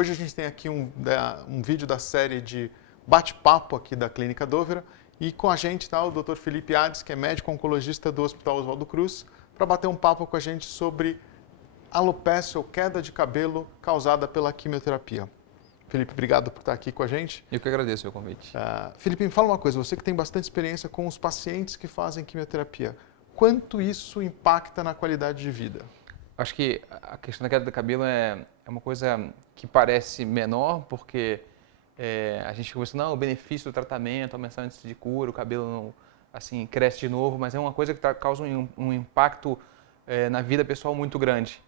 Hoje a gente tem aqui um vídeo da série de bate-papo aqui da Clínica Dovera e com a gente está o Dr. Felipe Ades, que é médico oncologista do Hospital Oswaldo Cruz, para bater um papo com a gente sobre alopecia ou queda de cabelo causada pela quimioterapia. Felipe, obrigado por estar aqui com a gente. Eu que agradeço o convite. Felipe, me fala uma coisa, você que tem bastante experiência com os pacientes que fazem quimioterapia, quanto isso impacta na qualidade de vida? Acho que a questão da queda do cabelo é uma coisa que parece menor, porque a gente fica pensando, não, o benefício do tratamento, aumenta antes de cura, o cabelo não, assim, cresce de novo, mas é uma coisa que causa um impacto na vida pessoal muito grande.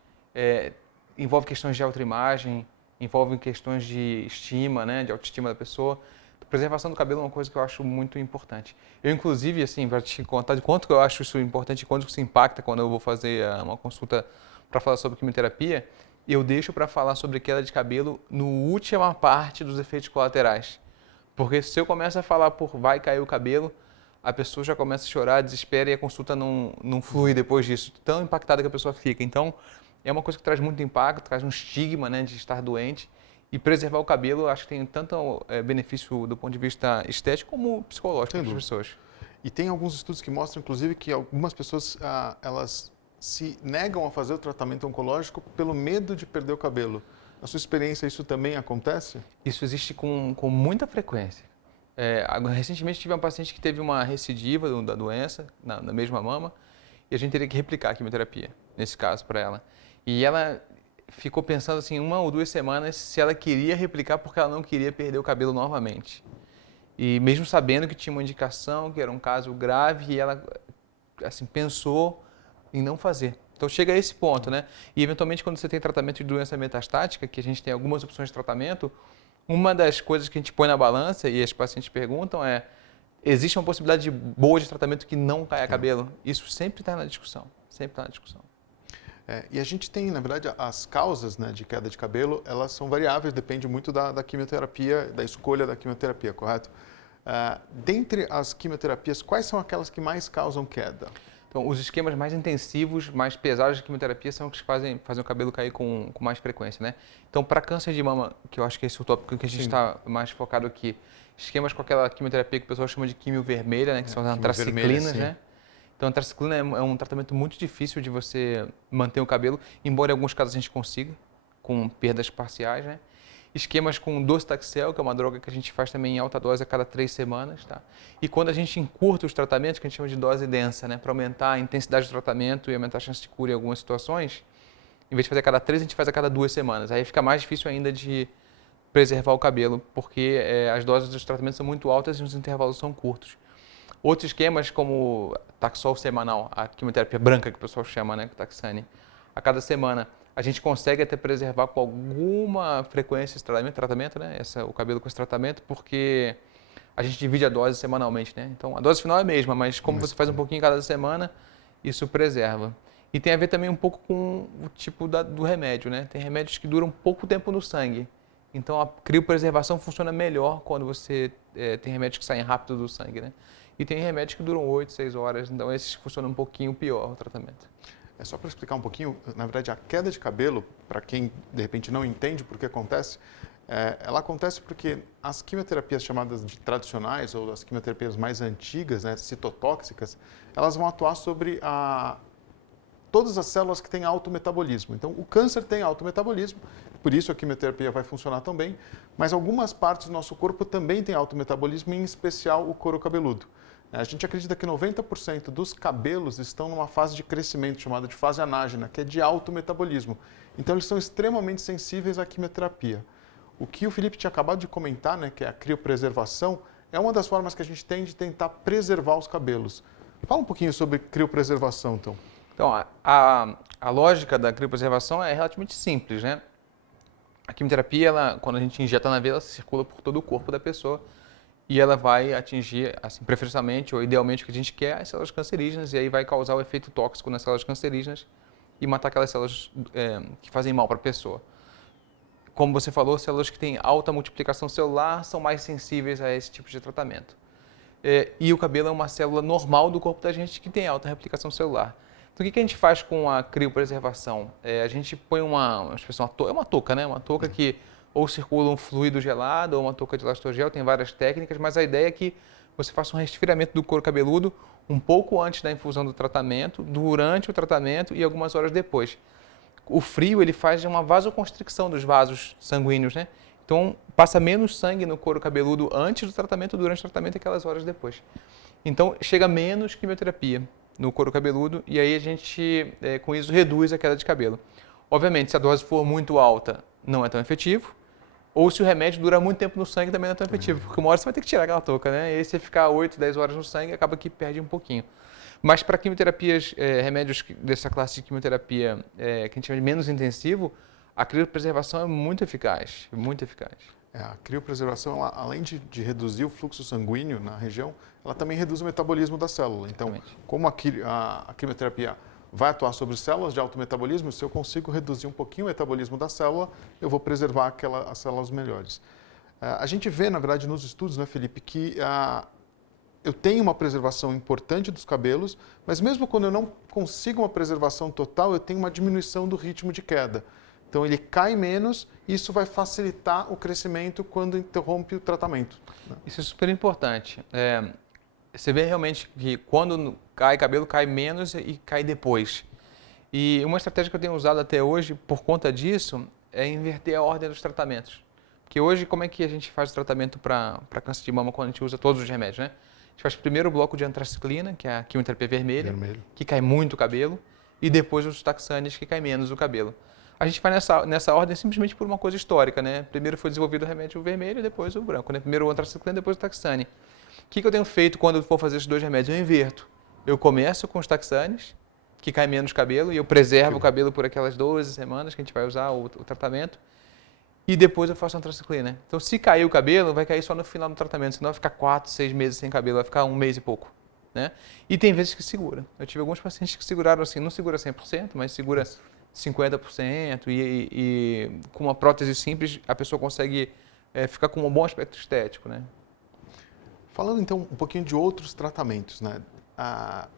Envolve questões de autoimagem, envolve questões de estima, né, de autoestima da pessoa. A preservação do cabelo é uma coisa que eu acho muito importante. Eu, inclusive, assim, para te contar de quanto eu acho isso importante e quanto isso impacta quando eu vou fazer uma consulta para falar sobre quimioterapia, eu deixo para falar sobre queda de cabelo no última parte dos efeitos colaterais. Porque se eu começo a falar por vai cair o cabelo, a pessoa já começa a chorar, desespera e a consulta não flui depois disso, tão impactada que a pessoa fica. Então, é uma coisa que traz muito impacto, traz um estigma, né, de estar doente. E preservar o cabelo, acho que tem tanto benefício do ponto de vista estético como psicológico para as pessoas. E tem alguns estudos que mostram, inclusive, que algumas pessoas elas se negam a fazer o tratamento oncológico pelo medo de perder o cabelo. Na sua experiência, isso também acontece? Isso existe com muita frequência. Recentemente tive uma paciente que teve uma recidiva da doença na mesma mama e a gente teria que replicar a quimioterapia, nesse caso, para ela. E ela ficou pensando assim, 1 ou 2 semanas se ela queria replicar porque ela não queria perder o cabelo novamente. E mesmo sabendo que tinha uma indicação, que era um caso grave, e ela assim, pensou em não fazer. Então chega a esse ponto, né? E eventualmente quando você tem tratamento de doença metastática, que a gente tem algumas opções de tratamento, uma das coisas que a gente põe na balança e as pacientes perguntam é, existe uma possibilidade boa de tratamento que não caia cabelo? Isso sempre está na discussão, sempre está na discussão. E a gente tem, na verdade, as causas, né, de queda de cabelo, elas são variáveis, depende muito da quimioterapia, da escolha da quimioterapia, correto? Dentre as quimioterapias, quais são aquelas que mais causam queda? Então, os esquemas mais intensivos, mais pesados de quimioterapia são os que fazem o cabelo cair com mais frequência, né? Então, para câncer de mama, que eu acho que esse é o tópico que a gente está mais focado aqui, esquemas com aquela quimioterapia que o pessoal chama de quimio vermelha, né? Que são as antraciclinas, né? Então, a antraciclina é um tratamento muito difícil de você manter o cabelo, embora em alguns casos a gente consiga, com perdas parciais, né? Esquemas com docetaxel, que é uma droga que a gente faz também em alta dose a cada 3 semanas, tá? E quando a gente encurta os tratamentos, que a gente chama de dose densa, né? Para aumentar a intensidade do tratamento e aumentar a chance de cura em algumas situações, em vez de fazer a cada 3, a gente faz a cada 2 semanas. Aí fica mais difícil ainda de preservar o cabelo, porque as doses dos tratamentos são muito altas e os intervalos são curtos. Outros esquemas, como Taxol semanal, a quimioterapia branca que o pessoal chama, né? Taxane, a cada semana, a gente consegue até preservar com alguma frequência esse tratamento, né? O cabelo com esse tratamento, porque a gente divide a dose semanalmente, né? Então, a dose final é a mesma, mas como você faz um pouquinho cada semana, isso preserva. E tem a ver também um pouco com o tipo do remédio, né? Tem remédios que duram pouco tempo no sangue. Então, a criopreservação funciona melhor quando você tem remédios que saem rápido do sangue, né? E tem remédios que duram 8, 6 horas, então esses funcionam um pouquinho pior o tratamento. Só para explicar um pouquinho, na verdade, a queda de cabelo, para quem de repente não entende por que acontece, ela acontece porque as quimioterapias chamadas de tradicionais ou as quimioterapias mais antigas, né, citotóxicas, elas vão atuar sobre todas as células que têm alto metabolismo. Então, o câncer tem alto metabolismo, por isso a quimioterapia vai funcionar tão bem, mas algumas partes do nosso corpo também têm alto metabolismo, em especial o couro cabeludo. A gente acredita que 90% dos cabelos estão numa fase de crescimento, chamada de fase anágena, que é de alto metabolismo. Então, eles são extremamente sensíveis à quimioterapia. O que o Felipe tinha acabado de comentar, né, que é a criopreservação, é uma das formas que a gente tem de tentar preservar os cabelos. Fala um pouquinho sobre criopreservação, então. Então, a lógica da criopreservação é relativamente simples, né? A quimioterapia, quando a gente injeta na veia, ela circula por todo o corpo da pessoa e ela vai atingir, assim, preferencialmente ou idealmente o que a gente quer, as células cancerígenas, e aí vai causar o efeito tóxico nas células cancerígenas e matar aquelas células que fazem mal para a pessoa. Como você falou, células que têm alta multiplicação celular são mais sensíveis a esse tipo de tratamento. E o cabelo é uma célula normal do corpo da gente que tem alta replicação celular. Então, o que a gente faz com a criopreservação? A gente põe uma touca, né? Uma touca que ou circula um fluido gelado ou uma touca de elastogel, tem várias técnicas, mas a ideia é que você faça um resfriamento do couro cabeludo um pouco antes da infusão do tratamento, durante o tratamento e algumas horas depois. O frio ele faz uma vasoconstricção dos vasos sanguíneos, né? Então passa menos sangue no couro cabeludo antes do tratamento, durante o tratamento e aquelas horas depois. Então chega menos quimioterapia no couro cabeludo e aí a gente com isso reduz a queda de cabelo. Obviamente, se a dose for muito alta, não é tão efetivo. Ou se o remédio dura muito tempo no sangue, também não é tão efetivo, porque uma hora você vai ter que tirar aquela touca, né? E aí você ficar 8, 10 horas no sangue, acaba que perde um pouquinho. Mas para quimioterapias, remédios dessa classe de quimioterapia que a gente chama de menos intensivo, a criopreservação é muito eficaz, muito eficaz. A criopreservação, ela, além de reduzir o fluxo sanguíneo na região, ela também reduz o metabolismo da célula. Então, Exatamente. como a quimioterapia vai atuar sobre células de alto metabolismo, se eu consigo reduzir um pouquinho o metabolismo da célula, eu vou preservar as células melhores. A gente vê, na verdade, nos estudos, né, Felipe, que eu tenho uma preservação importante dos cabelos, mas mesmo quando eu não consigo uma preservação total, eu tenho uma diminuição do ritmo de queda. Então ele cai menos e isso vai facilitar o crescimento quando interrompe o tratamento. Isso é super importante. Você vê realmente que quando cai cabelo, cai menos e cai depois. E uma estratégia que eu tenho usado até hoje, por conta disso, é inverter a ordem dos tratamentos. Porque hoje, como é que a gente faz o tratamento para câncer de mama quando a gente usa todos os remédios, né? A gente faz primeiro o bloco de antraciclina, que é a quimioterapia vermelha, que cai muito o cabelo, e depois os taxanes, que cai menos o cabelo. A gente vai nessa ordem simplesmente por uma coisa histórica, né? Primeiro foi desenvolvido o remédio vermelho, depois o branco, né? Primeiro o antraciclina, depois o taxane. O que eu tenho feito quando eu for fazer esses dois remédios? Eu inverto. Eu começo com os taxanes, que cai menos cabelo, e eu preservo o cabelo por aquelas 12 semanas que a gente vai usar o tratamento, e depois eu faço a antraciclina. Então, se cair o cabelo, vai cair só no final do tratamento, senão vai ficar 4, 6 meses sem cabelo, vai ficar 1 mês e pouco. Né? E tem vezes que segura. Eu tive alguns pacientes que seguraram assim, não segura 100%, mas segura 50%, e com uma prótese simples a pessoa consegue ficar com um bom aspecto estético, né? Falando então um pouquinho de outros tratamentos, né?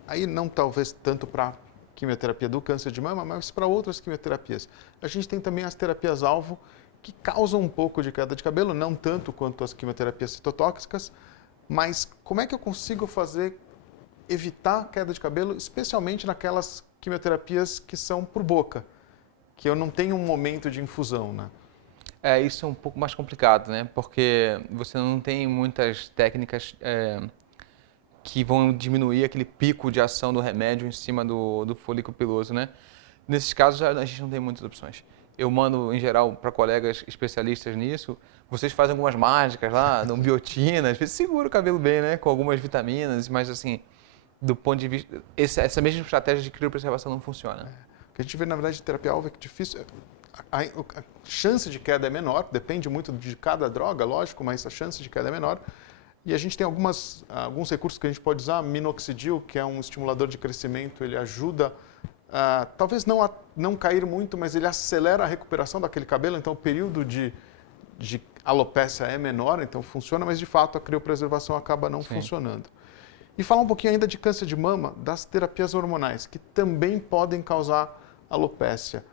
Aí não talvez tanto para quimioterapia do câncer de mama, mas para outras quimioterapias. A gente tem também as terapias-alvo que causam um pouco de queda de cabelo, não tanto quanto as quimioterapias citotóxicas, mas como é que eu consigo evitar a queda de cabelo, especialmente naquelas quimioterapias que são por boca, que eu não tenho um momento de infusão, né? Isso é um pouco mais complicado, né? Porque você não tem muitas técnicas que vão diminuir aquele pico de ação do remédio em cima do folículo piloso, né? Nesses casos, a gente não tem muitas opções. Eu mando, em geral, para colegas especialistas nisso, vocês fazem algumas mágicas lá, dão biotina, às vezes segura o cabelo bem, né? Com algumas vitaminas, mas assim, do ponto de vista... Essa mesma estratégia de criopreservação não funciona. O que a gente vê, na verdade, de terapia-alvo é que difícil... A chance de queda é menor, depende muito de cada droga, lógico, mas a chance de queda é menor. E a gente tem alguns recursos que a gente pode usar. Minoxidil, que é um estimulador de crescimento, ele ajuda, talvez não cair muito, mas ele acelera a recuperação daquele cabelo, então o período de alopécia é menor, então funciona, mas de fato a criopreservação acaba não funcionando. E falar um pouquinho ainda de câncer de mama, das terapias hormonais, que também podem causar alopécia.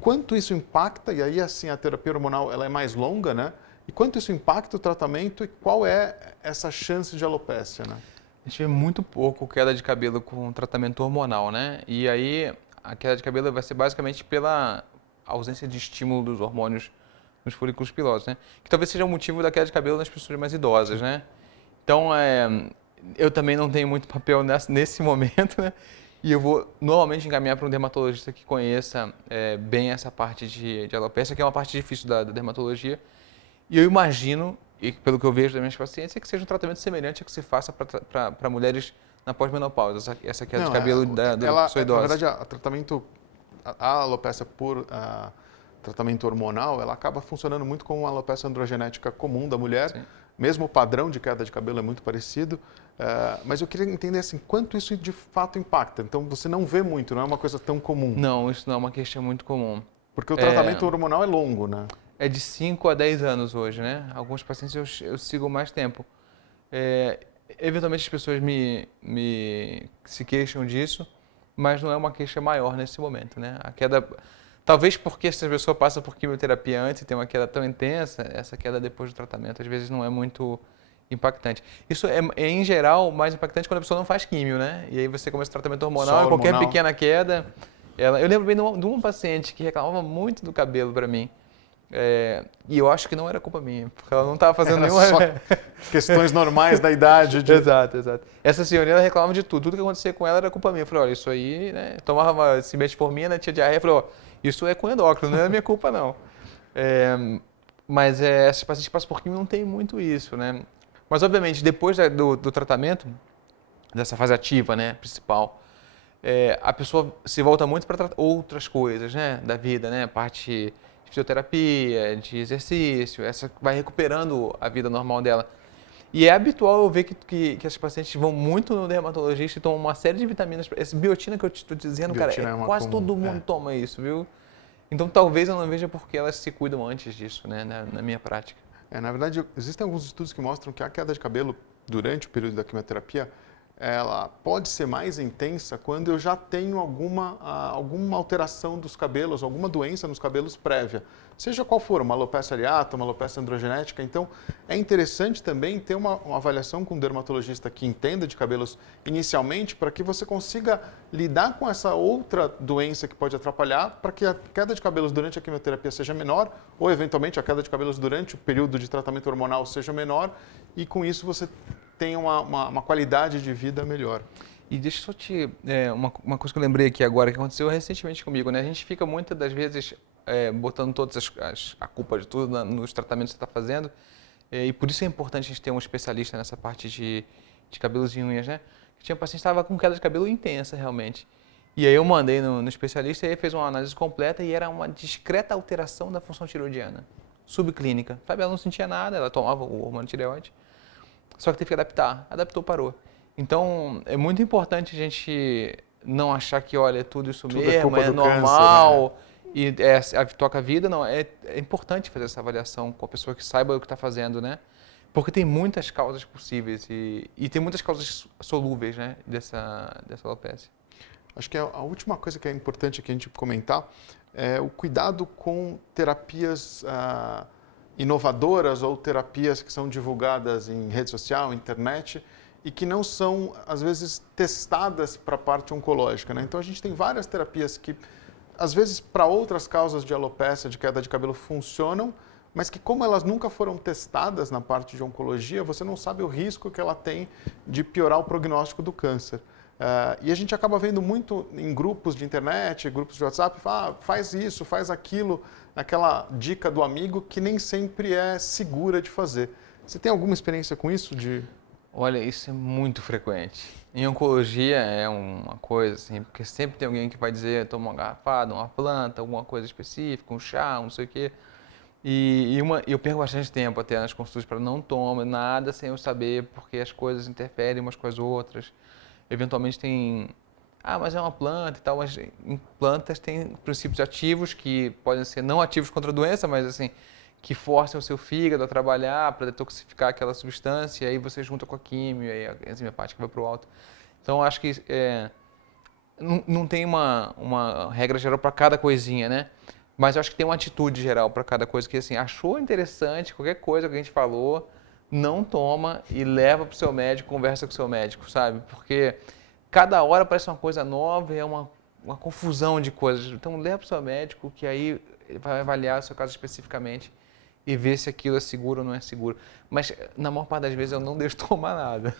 Quanto isso impacta, e aí assim a terapia hormonal ela é mais longa, né? E quanto isso impacta o tratamento e qual é essa chance de alopécia, né? A gente vê muito pouco queda de cabelo com tratamento hormonal, né? E aí a queda de cabelo vai ser basicamente pela ausência de estímulo dos hormônios nos folículos pilosos, né? Que talvez seja o motivo da queda de cabelo nas pessoas mais idosas, né? Então, eu também não tenho muito papel nesse momento, né? E eu vou normalmente encaminhar para um dermatologista que conheça bem essa parte de alopécia, que é uma parte difícil da dermatologia. E eu imagino, e pelo que eu vejo das minhas pacientes, é que seja um tratamento semelhante ao que se faça para mulheres na pós-menopausa, essa queda de cabelo da pessoa idosa. Na verdade, a alopécia por tratamento hormonal, ela acaba funcionando muito como uma alopécia androgenética comum da mulher. Sim. Mesmo o padrão de queda de cabelo é muito parecido, mas eu queria entender assim, quanto isso de fato impacta. Então, você não vê muito, não é uma coisa tão comum. Não, isso não é uma queixa muito comum. Porque o tratamento hormonal é longo, né? É de 5 a 10 anos hoje, né? Alguns pacientes eu sigo mais tempo. Eventualmente as pessoas se queixam disso, mas não é uma queixa maior nesse momento, né? A queda Talvez porque essa pessoa passa por quimioterapia antes e tem uma queda tão intensa, essa queda depois do tratamento às vezes não é muito impactante. Isso é em geral, mais impactante quando a pessoa não faz químio, né? E aí você começa o tratamento hormonal e qualquer pequena queda... Eu lembro bem de uma paciente que reclamava muito do cabelo para mim. E eu acho que não era culpa minha, porque ela não estava fazendo nenhuma... Só questões normais da idade. Exato. Essa senhorinha ela reclamava de tudo. Tudo que acontecia com ela era culpa minha. Eu falei, olha, isso aí, né? Tomava metformina, tinha diarreia. Eu falei, ó, isso é com endócrino, não é minha culpa, não. Mas essas pacientes que passam por químio não tem muito isso, né? Mas, obviamente, depois do tratamento, dessa fase ativa, né, principal, a pessoa se volta muito para outras coisas, né, da vida, né? Parte de fisioterapia, de exercício, essa vai recuperando a vida normal dela. E é habitual eu ver que as pacientes vão muito no dermatologista e tomam uma série de vitaminas. Essa biotina que eu estou dizendo, Biotina cara, quase todo mundo toma isso, viu? Então talvez eu não veja porque elas se cuidam antes disso, né, na minha prática. Na verdade, existem alguns estudos que mostram que a queda de cabelo durante o período da quimioterapia, ela pode ser mais intensa quando eu já tenho alguma alteração dos cabelos, alguma doença nos cabelos prévia. Seja qual for, uma alopecia areata, uma alopecia androgenética. Então, é interessante também ter uma avaliação com um dermatologista que entenda de cabelos inicialmente, para que você consiga lidar com essa outra doença que pode atrapalhar, para que a queda de cabelos durante a quimioterapia seja menor, ou eventualmente a queda de cabelos durante o período de tratamento hormonal seja menor, e com isso você tenha uma qualidade de vida melhor. E deixa eu só te... uma coisa que eu lembrei aqui agora, que aconteceu recentemente comigo, né? A gente fica muitas das vezes botando a culpa de tudo nos tratamentos que você está fazendo, e por isso é importante a gente ter um especialista nessa parte de cabelos e unhas, né? Tinha um paciente que estava com queda de cabelo intensa, realmente. E aí eu mandei no especialista e ele fez uma análise completa e era uma discreta alteração da função tiroidiana, subclínica. Sabe, ela não sentia nada, ela tomava o hormônio tireoide, só que teve que adaptar. Adaptou, parou. Então, é muito importante a gente não achar que, olha, tudo isso mesmo, é normal, câncer, né? E toca a vida. Não, é importante fazer essa avaliação com a pessoa que saiba o que está fazendo, né? Porque tem muitas causas possíveis e tem muitas causas solúveis, né, dessa alopecia. Acho que a última coisa que é importante aqui a gente comentar é o cuidado com terapias inovadoras ou terapias que são divulgadas em rede social, internet, e que não são, às vezes, testadas para a parte oncológica, né? Então, a gente tem várias terapias que, às vezes, para outras causas de alopecia, de queda de cabelo, funcionam, mas que, como elas nunca foram testadas na parte de oncologia, você não sabe o risco que ela tem de piorar o prognóstico do câncer. E a gente acaba vendo muito em grupos de internet, grupos de WhatsApp, faz isso, faz aquilo, aquela dica do amigo que nem sempre é segura de fazer. Você tem alguma experiência com isso? Olha, isso é muito frequente. Em oncologia é uma coisa assim, porque sempre tem alguém que vai dizer, toma uma garrafada, uma planta, alguma coisa específica, um chá, não sei o quê. E eu perco bastante tempo até nas consultas para não tomar nada sem eu saber, porque as coisas interferem umas com as outras. Eventualmente tem, mas é uma planta e tal, mas em plantas tem princípios ativos que podem ser não ativos contra a doença, mas assim, que forçam o seu fígado a trabalhar para detoxificar aquela substância, e aí você junta com a químio, e aí a enzima hepática vai para o alto. Então, acho que não tem uma regra geral para cada coisinha, né? Mas eu acho que tem uma atitude geral para cada coisa, que assim, achou interessante, qualquer coisa que a gente falou, não toma e leva para o seu médico, conversa com o seu médico, sabe? Porque cada hora parece uma coisa nova e é uma confusão de coisas. Então, leva para o seu médico, que aí ele vai avaliar o seu caso especificamente e ver se aquilo é seguro ou não é seguro. Mas, na maior parte das vezes, eu não deixo tomar nada.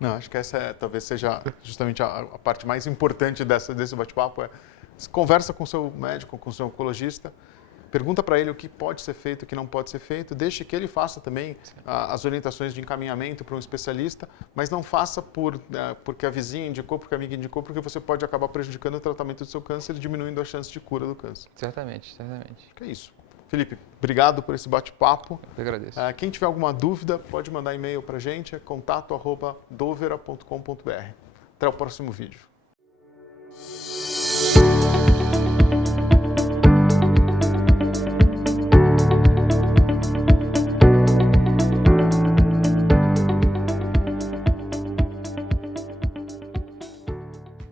Não, acho que essa talvez seja justamente a parte mais importante desse bate-papo. Conversa com o seu médico, com o seu oncologista, pergunta para ele o que pode ser feito, o que não pode ser feito, deixe que ele faça também as orientações de encaminhamento para um especialista, mas não faça porque a vizinha indicou, porque a amiga indicou, porque você pode acabar prejudicando o tratamento do seu câncer e diminuindo a chance de cura do câncer. Certamente, certamente. Acho que é isso. Felipe, obrigado por esse bate-papo. Eu agradeço. Quem tiver alguma dúvida, pode mandar e-mail para a gente, contato@dovera.com.br. Até o próximo vídeo.